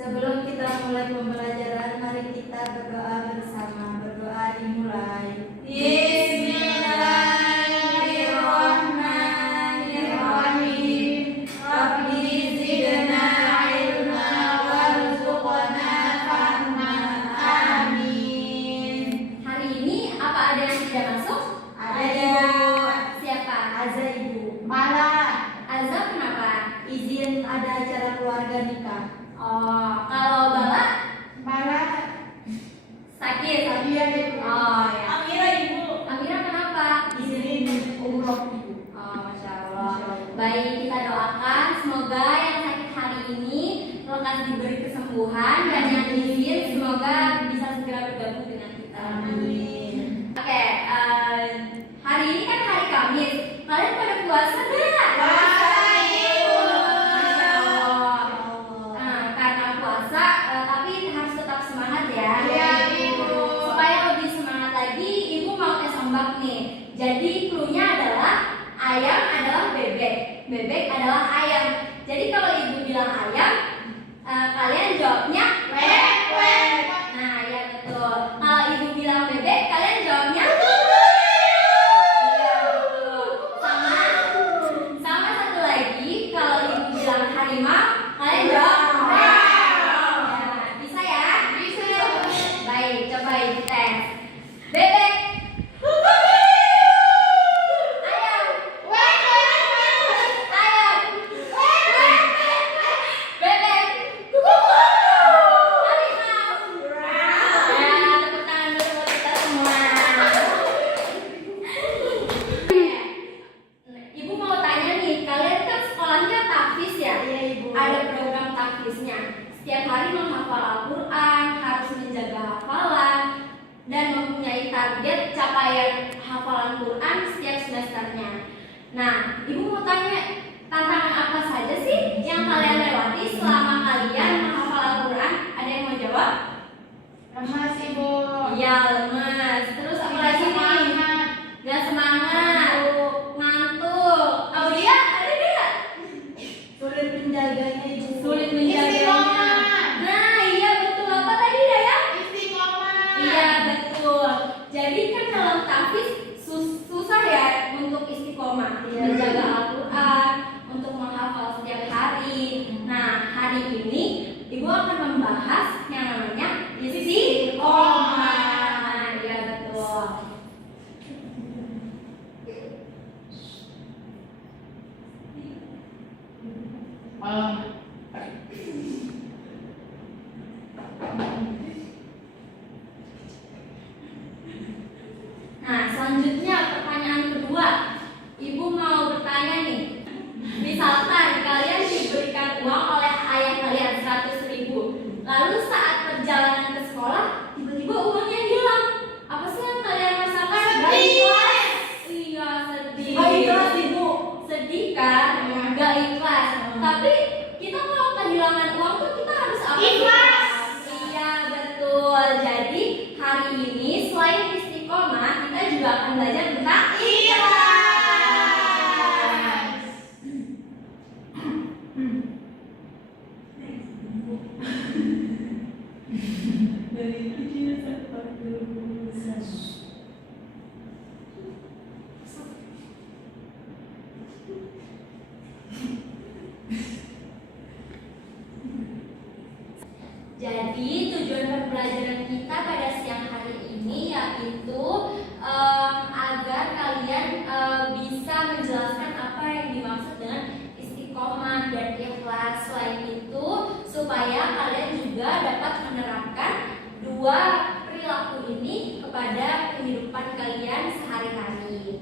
Sebelum kita mulai pembelajaran, mari kita berdoa bersama. Berdoa dimulai. Bismillahirrahmanirrahim. Rabbi zidna ilma warzuqna fahma. Amin. Hari ini apa ada yang tidak masuk? Ada. Siapa? Azza ibu. Malah. Azza kenapa? Izin ada acara keluarga nikah. Oh, kalau Bala Malah sakit. Amira ibu. Oh ya. Amira ibu. Amira kenapa? Izin umroh ibu. Oh, Masya Allah. Baik, kita doakan semoga yang sakit hari ini lekas diberi kesembuhan dan yang izin semoga bisa segera bergabung dengan kita. Amin. Oke, hari ini kan hari Kamis. Kalian pada puasa nggak? Puasa, Ibu. Masya Allah. Nah, karena puasa, tapi harus tetap semangat ya. Iya, Ibu. Supaya lebih semangat lagi, Ibu mau tes ombak nih. Jadi cluenya adalah ayam adalah bebek, bebek adalah ayam. Jadi kalau Ibu bilang ayam, kalian jawabnya Wek, wek. Nah, ya betul. Kalau Ibu bilang bebek, kalian jawabnya iya, betul. Sama satu lagi, kalau Ibu bilang harimau, kalian jawab wow. Nah, bisa ya? Bisa. Baik, coba Ibu tes. Bebek. Ayam. Wek, wek, wek. Ayam. Bebek. Harimau. Ya, tepuk tangan dulu buat kita semua. Ibu mau tanya nih, kalian kan sekolahnya tahfiz ya? Iya, Ibu. Ada program tahfiznya. Setiap hari menghafal Al-Quran, harus menjaga hafalan, dan mempunyai target capaian hafalan Quran setiap semesternya. Nah, Ibu mau tanya, tantangan apa saja sih yang kalian lewati selama kalian menghafal Al-Quran? Ada yang mau jawab? Lemas, Ibu. Iya, lemas. Terus apa lagi nih? Gak semangat, ngantuk. Aulia, ada gak? Sulit menjaganya, Ibu. Sulit menjaganya. Istiqomah. Nah, iya betul. Apa tadi ya? Istiqomah. Iya, betul. Jadi kan dalam tahfiz susah ya untuk istiqomah, Iya. menjaga Al-Quran, untuk menghafal setiap hari. Nah, hari ini Ibu akan membahas yang namanya istiqomah. Iya, betul. Nah, selanjutnya pertanyaan kedua. Ibu mau bertanya nih. Misalkan kalian diberikan uang oleh ayah kalian 100.000. Lalu saat perjalanan ke sekolah, tiba-tiba uangnya hilang. Apa sih yang kalian rasakan? Sedih. Gak ikhlas. Iya, sedih. Gak ikhlas, Ibu. Sedih kan? Gak ikhlas. Tapi kita kalau kehilangan uang tuh kita harus apa? Ikhlas. Iya, betul. Jadi hari ini selain istiqomah, kita juga akan belajar tentang ikhlas. Jadi tujuan pembelajaran kita pada siang hari ini yaitu agar kalian bisa menjelaskan apa yang dimaksud dengan istiqomah dan ikhlas. Selain itu supaya kalian juga dapat menerapkan dua perilaku ini kepada kehidupan kalian sehari-hari.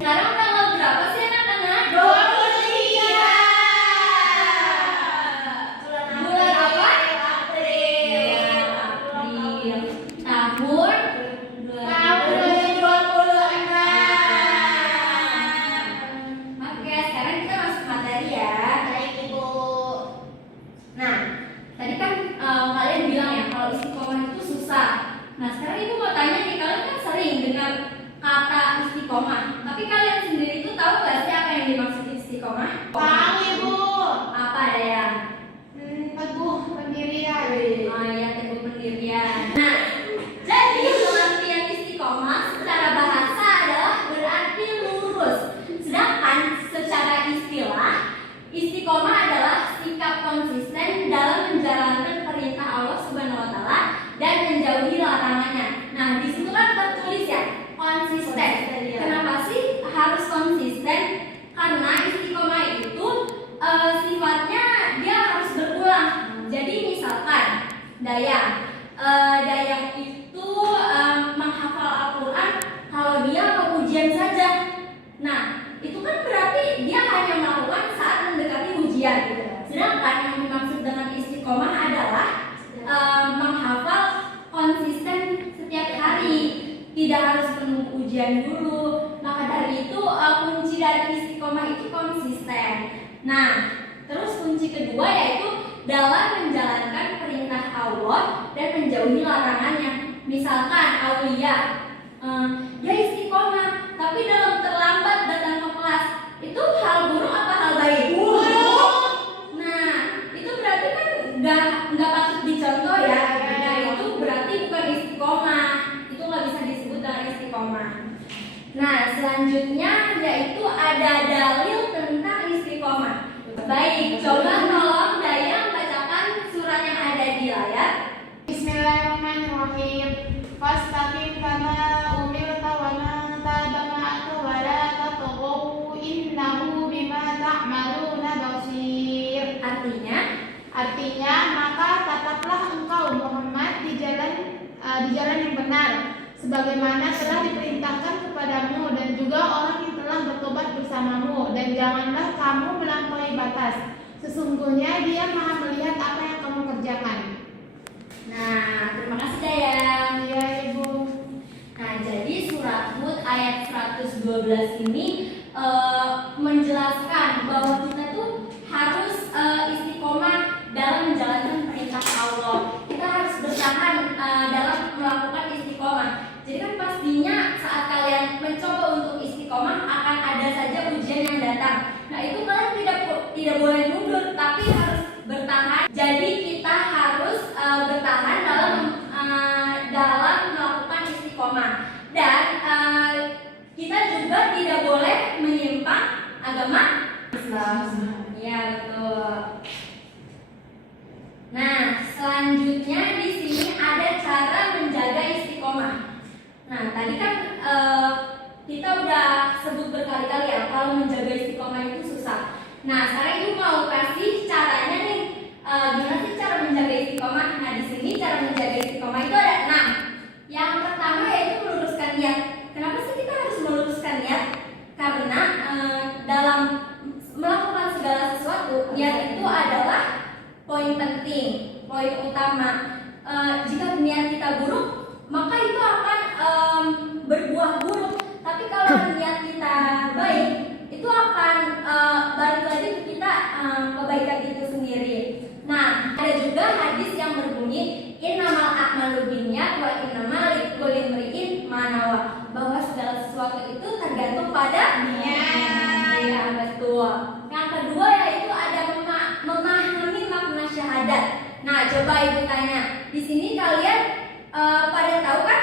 Sekarang tanggal berapa sih anak-anak? 23. Bulan apa? April. April. Tahun Tahun 2026. Oke, sekarang kita masuk materi ya. Baik, Ibu. Nah, tadi kan kalian bilang ya kalau istiqomah itu susah. Nah, sekarang Ibu mau tanya nih, kalian kan sering dengar kata istiqomah. Tapi kalian sendiri itu tahu gak sih apa yang dimaksud istiqomah? Tahu, Ibu. Apa ya? Teguh pendirian. misalkan Dayang. Dayang itu menghafal Al-Quran kalau dia mau ujian saja. Nah, itu kan berarti dia hanya melakukan saat mendekati ujian. Sedangkan yang dimaksud dengan istiqomah adalah menghafal konsisten setiap hari, tidak harus menunggu ujian dulu. Maka dari itu kunci dari istiqomah itu konsisten. Nah, terus kunci kedua yaitu dalam menjalankan perintah Allah dan menjauhi larangannya. Misalkan Aulia, dia istiqomah, tapi dalam terlambat datang ke kelas, itu hal buruk apa hal baik? Nah, itu berarti kan nggak patut dicontoh ya. Nah, itu berarti bukan istiqomah. Itu nggak bisa disebut dengan istiqomah. Nah, selanjutnya yaitu ada dalil tentang istiqomah. Baik, coba tolong Dayang bacakan surat yang ada di layar. Bismillahirrahmanirrahim. Fastaqim kama umirta wa man taba ma'aka wa la tatghaw innahu bima ta'maluna basir. Artinya maka tetaplah engkau Muhammad di jalan yang benar sebagaimana telah diperintahkan kepadamu dan juga orang yang telah bertobat bersamamu, dan janganlah kamu melampaui batas. Sesungguhnya Dia Maha melihat apa yang kamu kerjakan. Nah, terima kasih Dayang. Ya Ibu. Nah, jadi surat Hud ayat 112 ini menjelaskan bahwa kita tuh harus istiqomah dalam menjalankan perintah Allah. Kita harus bertahan dalam melakukan istiqomah. Jadi kan pastinya saat kalian mencoba untuk istiqomah akan ada saja ujian yang datang. Nah, itu kalian tidak boleh mundur, tapi harus bertahan. Jadi kita harus bertahan dalam melakukan istiqomah, dan kita juga tidak boleh menyimpang agama Islam. Ya, betul. Nah, selanjutnya di sini ada cara menjaga istiqomah. Nah, tadi kan kita udah sebut berkali-kali ya kalau menjaga istiqomah itu susah. Nah, sekarang Ibu mau kasih caranya nih. Gimana sih cara menjaga istiqomah? Nah, di sini cara menjaga istiqomah itu ada 6. Yang pertama yaitu meluruskan niat. Kenapa sih kita harus meluruskan niat? Karena dalam melakukan segala sesuatu, niat itu adalah poin penting, poin utama. Jika niat kita buruk, maka itu akan berbuah buruk. Tapi kalau niat kita baik, itu akan balik lagi ke kita kebaikan itu sendiri. Nah, ada juga hadis yang berbunyi innamal a'malu binniyat wa innamal likulli imri'in ma nawa, bahwa segala sesuatu itu tergantung pada niat. Ya, betul. Yang kedua yaitu ada memahami makna syahadat. Nah, coba Ibu tanya. Di sini kalian pada tahu kan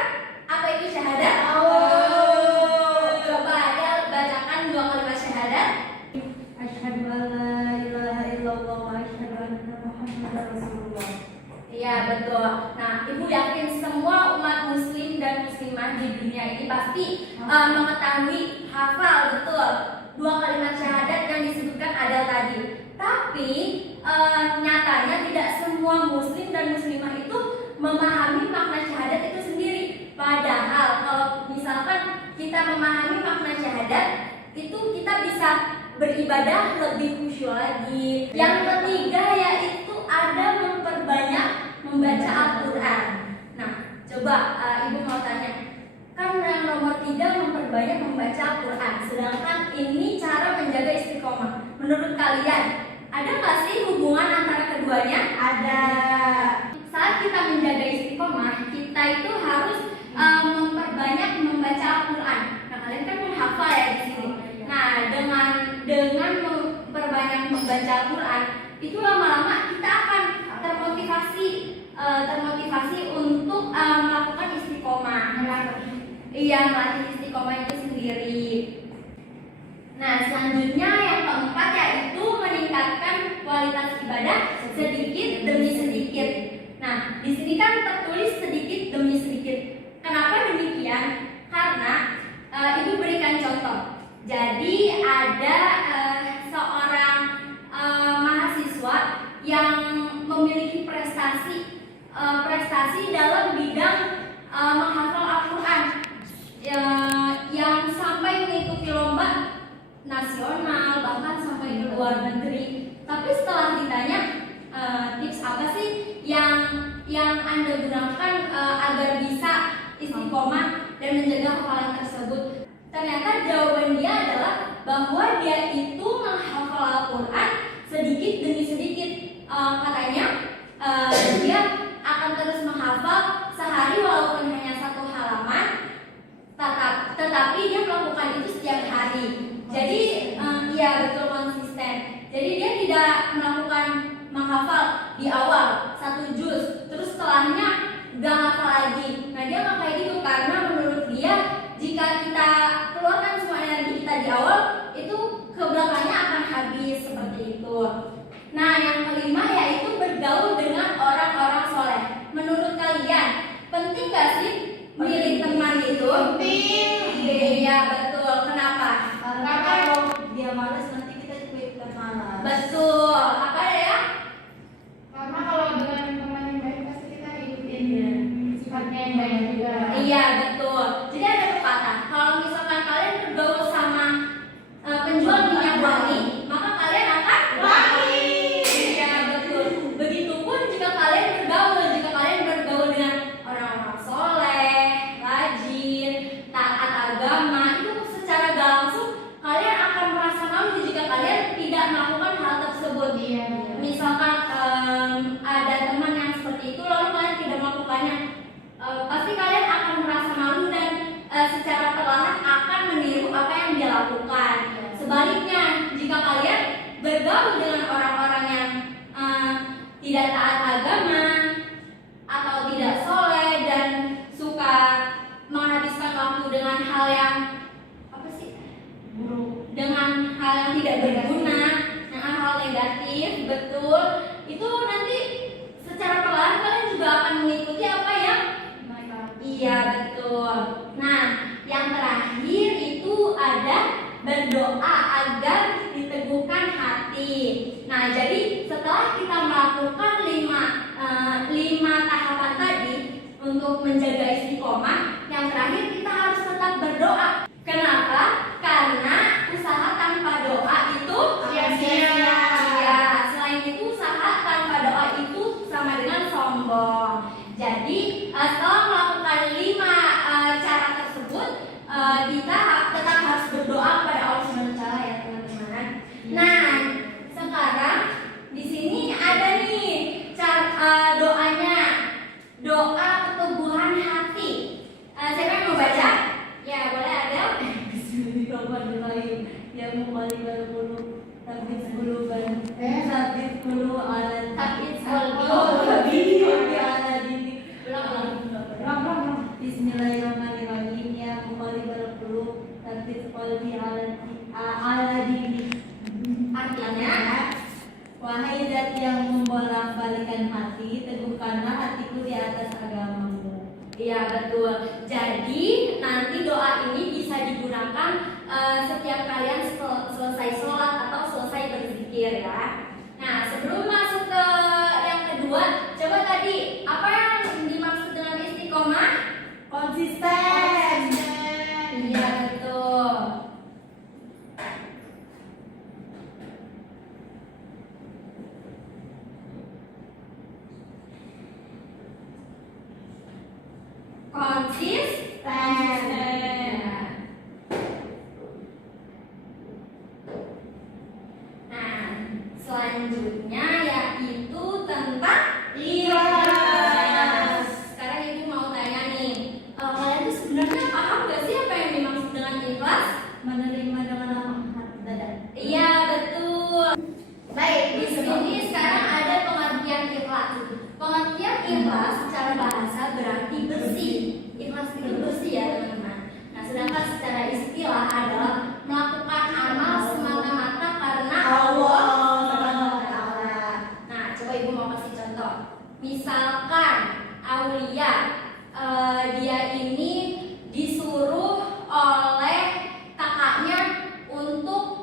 apa itu syahadat? Coba ada bacakan 2 kalimat syahadat. Asyhadu an la ilaha illallah wa asyhadu anna Muhammadar Rasulullah. Iya, betul. Nah, Ibu yakin semua umat muslim dan muslimah di dunia ini pasti mengetahui, hafal betul 2 kalimat syahadat yang disebutkan ada tadi. Tapi nyatanya tidak semua muslim dan muslimah itu memahami makna syahadat itu sendiri. Padahal kalau misalkan kita memahami makna syahadat, itu kita bisa beribadah lebih khusyuk lagi. Yang ketiga yaitu ada memperbanyak membaca Al-Quran. Nah, coba Ibu mau tanya, kan yang nomor 3 memperbanyak membaca Al-Quran, sedangkan ini cara menjaga istiqomah. Menurut kalian, ada nggak sih hubungan antara keduanya? Ada. Saat kita menjaga istiqomah, kita itu harus memperbanyak membaca Al-Quran. Nah, kalian kan menghafal ya di sini. Nah, dengan memperbanyak membaca Al-Quran, itu lama-lama kita akan termotivasi untuk melakukan istiqomah. Iya, melatih istiqomah itu sendiri. Nah, selanjutnya yang keempat yaitu meningkatkan kualitas ibadah sedikit demi sedikit. Nah, di sini kan tertulis sedikit demi sedikit. Kenapa demikian? Karena Ibu berikan contoh. Jadi ada seorang mahasiswa yang memiliki prestasi prestasi dalam bidang menghafal Al-Quran yang sampai mengikuti lomba nasional, bahkan sampai ke luar negeri. Tapi setelah ditanya tips apa sih yang Anda gunakan agar bisa istiqomah dan menjaga hafalan tersebut, ternyata jawaban dia adalah bahwa dia itu menghafal Al-Quran sedikit demi sedikit. Katanya dia akan terus menghafal sehari walaupun hanya 1 halaman, tetapi dia melakukan itu setiap hari. Jadi iya betul, konsisten. Jadi dia tidak melakukan menghafal di awal 1 juz, terus setelahnya gak hafal lagi. Nah, dia nggak kayak gitu karena menurut dia jika kita keluarkan semua energi kita di awal, itu ke belakangnya akan habis seperti itu. Nah, yang kelima yaitu bergaul dengan orang-orang soleh. Menurut kalian penting gak sih milih teman itu? Penting. Iya betul. Kenapa? Karena kalau dia malas nanti kita juga ikutan malas. Betul. Apa ya? Karena kalau dengan teman yang baik pasti kita ikutin sifatnya yang baik juga. Iya betul. Jadi ada pepatah, kalau misalkan kalian bergaul sama penjual minyak wangi, maka kalian akan wangi. Iya betul. Begitupun jika kalian bergaul dengan orang-orang soleh, rajin, taat agama, itu secara gak langsung kalian akan merasa malu jika kalian tidak melakukan hal tersebut. Iya. Misalkan ada teman yang seperti itu lalu kalian tidak melakukannya, pasti kalian akan merasa malu dan secara perlahan akan meniru apa yang dia lakukan. Sebaliknya, jika kalian bergaul dengan orang-orang yang tidak taat agama atau tidak soleh dan suka menghabiskan waktu dengan hal yang dengan hal yang tidak berguna, dengan hal negatif, betul, itu nanti secara perlahan kalian juga akan mengikuti apa yang iya betul. Nah, yang terakhir itu ada berdoa agar diteguhkan hati. Nah, jadi setelah kita melakukan 5 tahapan tadi untuk menjaga istiqomah, yang terakhir kita harus tetap berdoa. Kenapa? Karena usaha tanpa doa itu sia-sia. Ya, selain itu usaha tanpa doa itu sama dengan sombong. Jadi setelah melakukan 5 cara tersebut, kita tetap harus berdoa kepada Allah SWT ya teman-teman. Nah, sekarang di sini ada nih doanya, doa keteguhan hati. Siapa yang mau baca? Ya boleh, ada. Bismillahirrahmanirrahim. Ya muqallibal qulub, tsabbit quluban, tsabbit qulub ala Tsabbit ala dinik. Bismillahirrahmanirrahim. Ya muqallibal qulub, tsabbit qalbi ala dinik. Artinya, wahai zat yang membolak-balikan hati, teguhkanlah hatiku di atas agamamu. iya betul. Jadi nanti doa ini bisa digunakan setiap kalian selesai sholat atau selesai berzikir ya. Nah, sebelum masuk ke yang kedua, coba tadi apa yang dimaksud dengan istiqomah? Konsisten. Iya betul. Konsisten. Nah, selanjutnya yaitu tentang ikhlas. Sekarang ibu mau tanya nih, kalian tuh sebenarnya paham gak sih apa yang dimaksud dengan ikhlas? Menerima dengan lapang dada. Iya betul. Baik, di sini sekarang ada pengertian ikhlas. Pengertian ikhlas secara bahasa berarti bersih. Ikhlas itu bersih ya teman-teman. Nah, sedangkan secara istilah adalah melakukan amal semata-mata karena Allah Subhanahu wa Ta'ala. Nah, coba ibu mau kasih contoh. Misalkan Aulia, dia ini disuruh oleh kakaknya untuk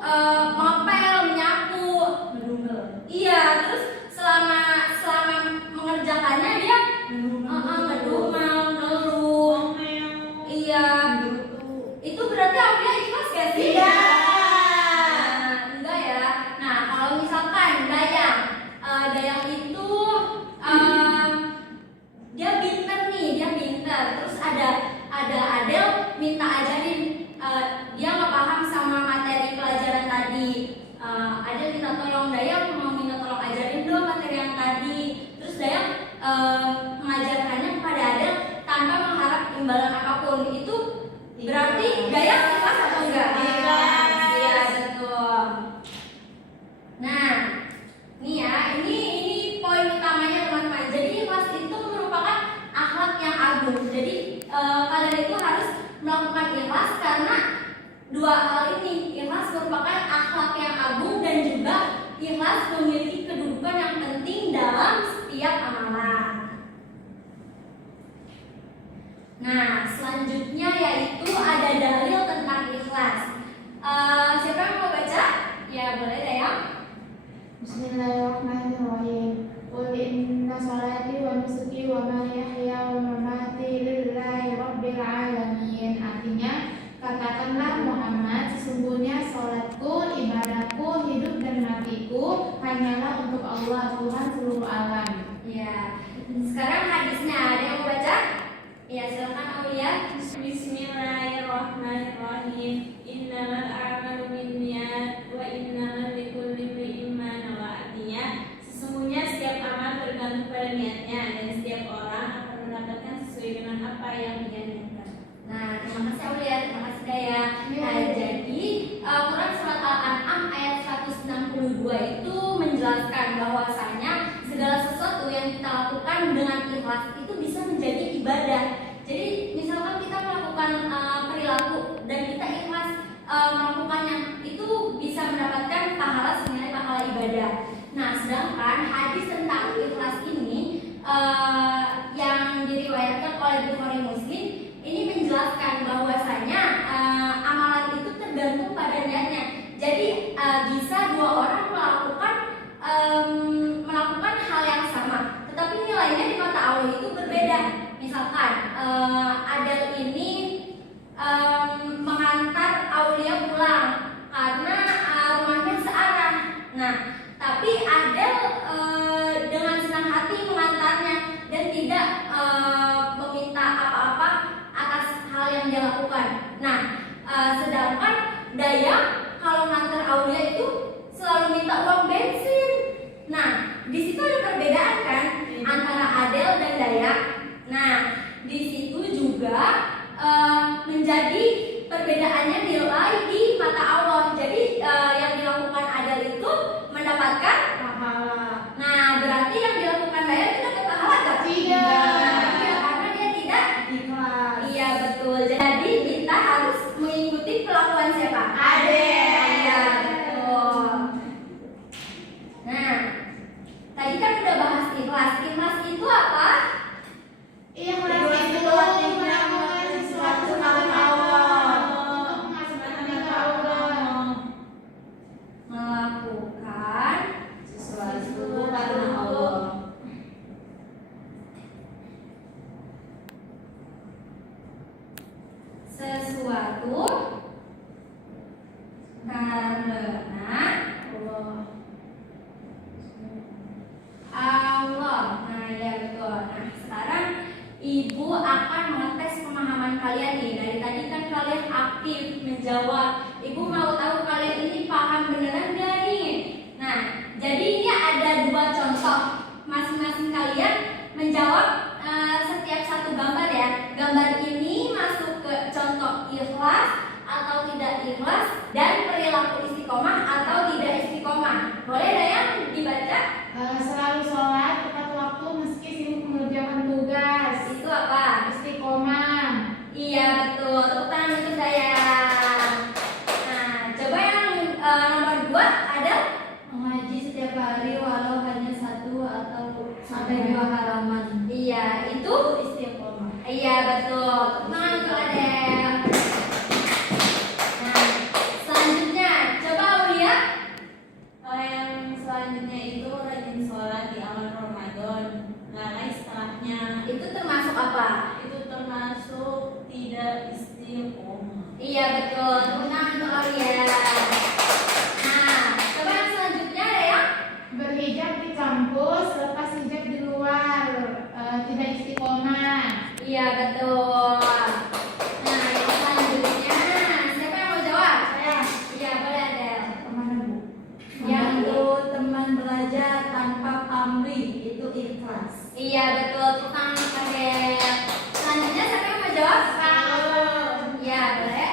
ngepel, menyapu. Mendungel. Iya, terus selama mengerjakannya dia Berarti Daya ikhlas atau enggak? Ikhlas. Iya, betul. Nah, nih ya, ini poin utamanya teman-teman. Jadi ikhlas itu merupakan akhlak yang agung. Jadi kalian itu harus melakukan ikhlas karena dua hal ini. Ikhlas merupakan akhlak yang agung dan juga ikhlas memiliki kedudukan yang penting dalam setiap amalan. Nah, selanjutnya yaitu ada dalil tentang ikhlas. Siapa yang mau baca? Ya, boleh deh ya. Bismillahirrahmanirrahim. Qul inna salati wa nusuki wa mahyaya wa mamati lillahi rabbil alamin. Artinya, katakanlah Muhammad, sesungguhnya salatku, ibadahku, hidup dan matiku hanyalah untuk Allah, Tuhan seluruh alam. Ya. Sekarang hadisnya ada yang mau baca? Ya, silakan Aulia. Bismillahirrahmanirrahim. Innamal a'malu binniyat wa innamal likulli imrin ma nawa. Artinya, sesungguhnya setiap amal tergantung pada niatnya dan setiap orang akan mendapatkan sesuai dengan apa yang dia niatkan. Nah, terima kasih Aulia, terima kasih Daya. Nah, jadi Quran surat Al-An'am ayat 162 itu menjelaskan bahwasanya segala sesuatu yang kita lakukan dengan ikhlas itu bisa menjadi ibadah. Jadi misalkan kita melakukan perilaku dan kita ikhlas melakukannya, itu bisa mendapatkan pahala senilai pahala ibadah. Nah, sedangkan hadis tentang ikhlas ini yang diriwayatkan oleh Bukhari Muslim ini menjelaskan bahwasanya amalan itu tergantung pada niatnya. Jadi bisa dua orang melakukan hal yang sama, tetapi nilainya di mata Allah itu berbeda. Misalkan Adel ini mengantar Aulia pulang karena rumahnya searah. Nah, tapi Adel dengan senang hati mengantarnya dan tidak meminta apa-apa atas hal yang dia lakukan. Nah, sedangkan Daya kalau ngantar Aulia itu selalu minta uang bensin. Nah, di situ ada perbedaan kan antara Adel dan Daya. Nah, di situ juga menjadi perbedaannya nilai di mata Allah. Jadi yang dilakukan Adel itu mendapatkan Pahala. Nah, berarti yang dilakukan Daya itu dapat pahala nggak? Tidak. Iya, karena dia tidak Ikhlas. Iya, betul. Jadi kita harus mengikuti pelakuan siapa? Adel. Iya, betul. Nah, tadi kan udah bahas ikhlas. Ikhlas itu apa? Ikhlas itu melakukan sesuatu karena Allah. Untuk menghasilkan ridha Allah. Melakukan Sesuatu karena Allah. sesuatu karena Allah. Nah, ya betul. Nah, sekarang Ibu akan mengetes pemahaman kalian nih. Dari tadi kan kalian aktif menjawab. Ibu mau tahu kalian ini paham beneran gak nih? Nah, jadi ini ada dua contoh. Masing-masing kalian menjawab setiap satu gambar ya. Gambar ini masuk ke contoh ikhlas atau tidak ikhlas dan perilaku istiqomah atau tidak istiqomah. Boleh Daya dibaca? Selalu sholat tepat waktu meski sibuk mengerjakan tugas. Itu apa? Istiqomah. Iya betul. Tepuk tangan untuk Daya. Nah, coba yang nomor 2 ada Mengaji setiap hari walau hanya satu atau sampai 2 halaman. Iya, itu istiqomah. iya betul. Tepuk tangan untuk Adel. Nah, selanjutnya coba Aulia. Kalau yang selanjutnya itu rajin sholat di awal Ramadan, lalai setelahnya. Itu termasuk apa? Itu termasuk tidak istiqomah. Iya betul. Tepuk tangan untuk Aulia. Nah, coba yang selanjutnya ya. Berhijab di kampus, lepas hijab di luar. Tidak istiqomah. Iya betul. Nah, yang selanjutnya siapa yang mau jawab? Saya. Iya boleh Adel. Kemana Bu? Yaitu teman belajar tanpa pamrih, itu ikhlas. Iya betul. Tepuk tangan untuk Adel. Selanjutnya siapa yang mau jawab? Salam. Iya boleh.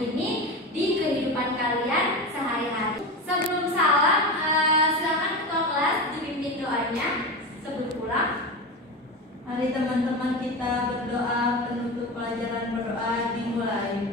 ini di kehidupan kalian sehari-hari. Sebelum salam, silakan ketua kelas dipimpin doanya sebelum pulang. Mari teman-teman kita berdoa, penutup pelajaran berdoa dimulai.